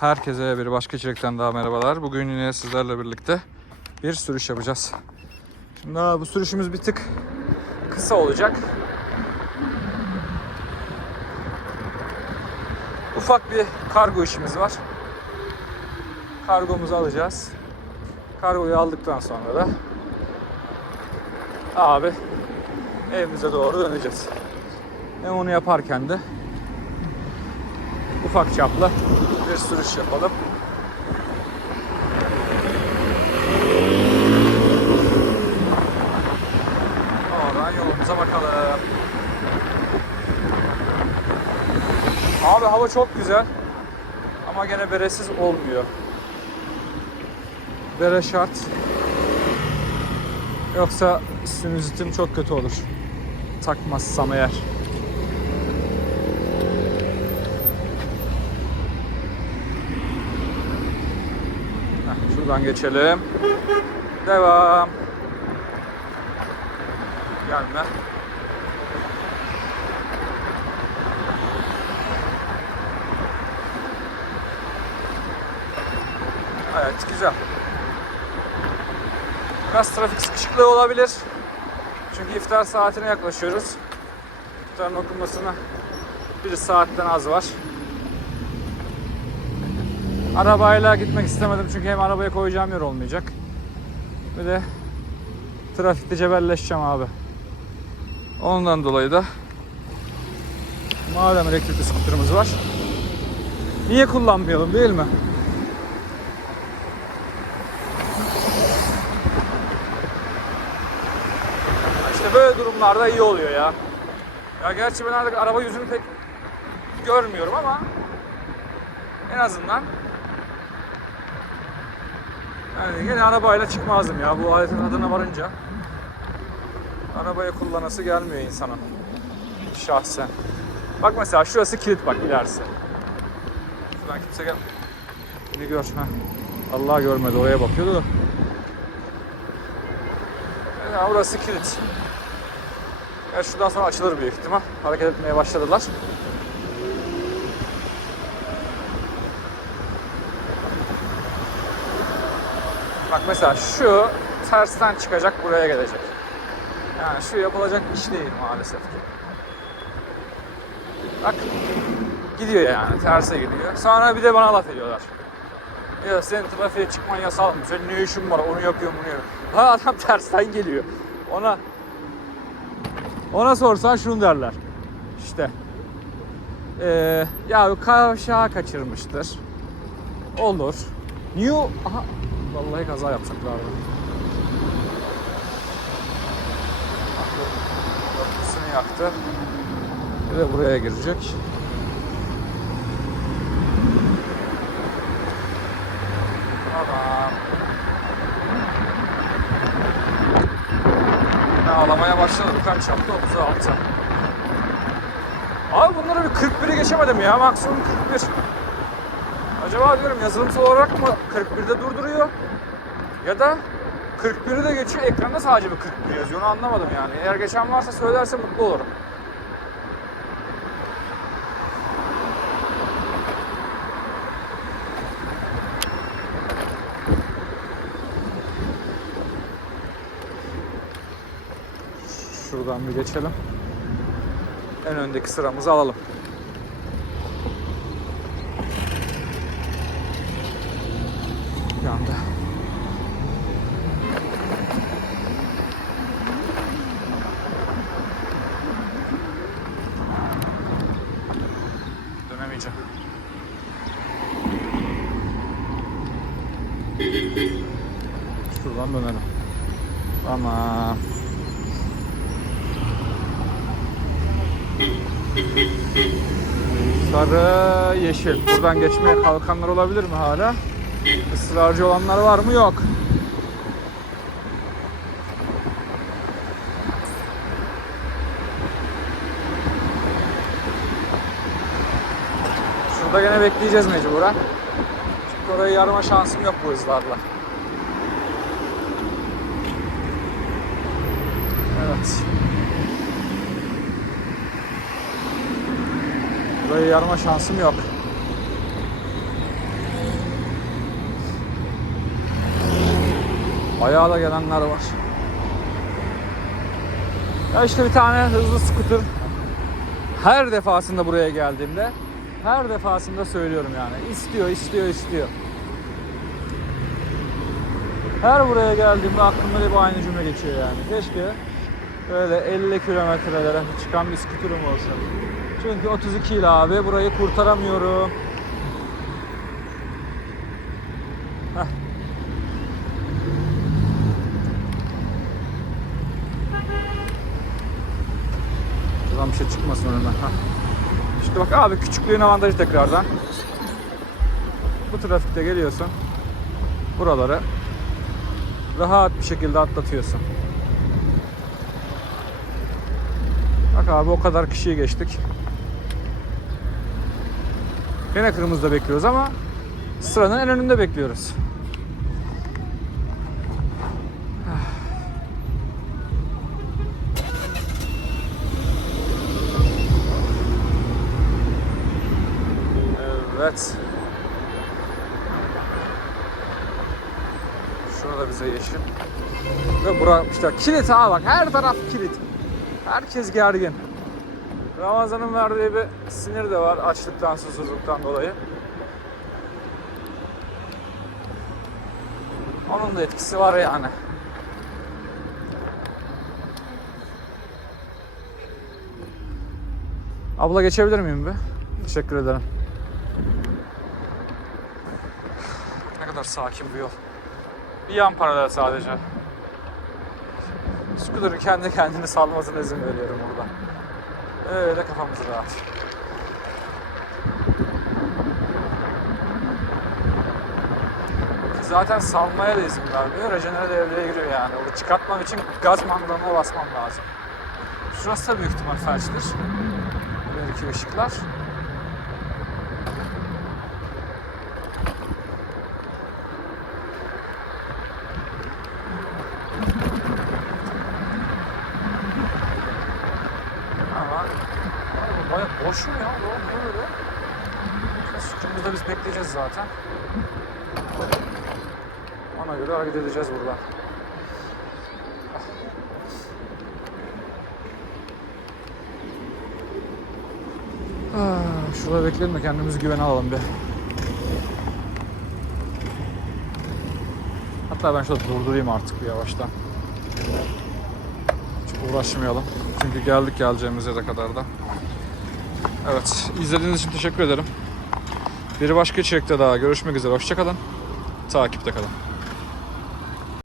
Herkese bir başka içerikten daha merhabalar. Bugün yine sizlerle birlikte bir sürüş yapacağız. Şimdi daha bu sürüşümüz bir tık kısa olacak. Ufak bir kargo işimiz var. Kargomuzu alacağız. Kargoyu aldıktan sonra da abi evimize doğru döneceğiz. Hem onu yaparken de ufak çaplı bir sürüş yapalım. Oradan yolumuza bakalım. Abi hava çok güzel. Ama gene beresiz olmuyor. Bere şart. Yoksa sinüzitim çok kötü olur. Takmazsam eğer. Heh, şuradan geçelim. Devam. Gelme. Evet güzel. Biraz trafik sıkışıklığı olabilir. Çünkü iftar saatine yaklaşıyoruz. İftarın okunmasına bir saatten az var. Arabayla gitmek istemedim çünkü hem arabaya koyacağım yer olmayacak. Bir de trafikte cebelleşeceğim abi. Ondan dolayı da madem elektrikli skuterımız var niye kullanmayalım değil mi? İşte böyle durumlarda iyi oluyor ya. Ya gerçi ben artık araba yüzünü pek görmüyorum ama en azından yani yine arabayla çıkmazdım ya bu aletin adına varınca. Arabayı kullanası gelmiyor insana. Şahsen. Bak mesela şurası kilit bak ilerisi. Şuradan kimse gel. Beni gör. Allah görmedi oraya bakıyordu da. Yani burası kilit. Evet şuradan sonra açılır büyük ihtimal. Hareket etmeye başladılar. Bak mesela şu tersten çıkacak buraya gelecek. Yani şu yapılacak iş değil maalesef ki. Bak gidiyor yani terse gidiyor. Sonra bir de bana laf ediyorlar. Ya senin trafiğe çıkman yasal mı? Senin ne işin var? Onu yapıyorum bunu yapıyorum. Ha adam tersten geliyor. Ona ona sorsan şunu derler. İşte eee ya kavşağı kaçırmıştır. Olur. O- Aha vallahi kaza yapacaklardı. Köprüsünü yaktı. De buraya girecek. Tamam. Yine ağlamaya başladı. Kaç yaptı? 36. Abi bunları bir 41'i geçemedim ya. Maksimum 41. Acaba diyorum yazılımsal olarak mı 41'de durduruyor? Ya da 41'i de geçiyor. Ekranda sadece bir 41 yazıyor. Onu anlamadım yani. Eğer geçen varsa söylerse mutlu olurum. Şuradan bir geçelim. En öndeki sıramızı alalım. Bir anda. Dönemeyeceğim. Şuradan dönelim. Tamam. Sarı, yeşil. Buradan geçmeye kalkanlar olabilir mi hala? Israrcı olanlar var mı? Yok. Şurada gene bekleyeceğiz mecburen. Çünkü orayı yarma şansım yok bu hızlarla. Evet. Burayı yarma şansım yok. Ayağla gelenler var. Ya işte bir tane hızlı scooter her defasında buraya geldiğimde her defasında söylüyorum yani. İstiyor, istiyor, istiyor. Her buraya geldiğimde aklımda hep aynı cümle geçiyor yani. Keşke böyle 50 kilometrelere çıkan bir skuterim olsa. Çünkü 32 ile abi burayı kurtaramıyorum. Heh. Buradan önüme. Heh. İşte bak abi küçüklüğün avantajı tekrardan. Bu trafikte geliyorsun. Buraları rahat bir şekilde atlatıyorsun. Bak abi o kadar kişiyi geçtik. Yine kırmızıda bekliyoruz ama sıranın en önünde bekliyoruz. Evet. Şurada bize yeşil. Ve işte kilit ha bak her taraf kilit. Herkes gergin. Ramazan'ın verdiği bir sinir de var açlıktan susuzluktan dolayı. Onun da etkisi var yani. Abla geçebilir miyim be? Teşekkür ederim. Ne kadar sakin bir yol. Bir yan paralel sadece. Scooter'ın kendi kendini salmasına izin veriyorum burada. Öyle kafamız rahat. Zaten salmaya da izin vermiyor. Rejenere devreye giriyor yani. O çıkartmam için gaz mandalına basmam lazım. Şurası da büyük ihtimal felçtir. Buradaki ışıklar. Ama bayağı boş mu ya? Oldu böyle? Biz bekleyeceğiz zaten. Ona göre hareket edeceğiz burada. Ah, Şurada bekleyelim de kendimizi güvene alalım bir. Hatta ben şurada durdurayım artık bir yavaştan. Çok uğraşmayalım. Çünkü geldik geleceğimiz yere kadar da. Evet, izlediğiniz için teşekkür ederim. Bir başka içerikte daha görüşmek üzere. Hoşçakalın. Takipte kalın.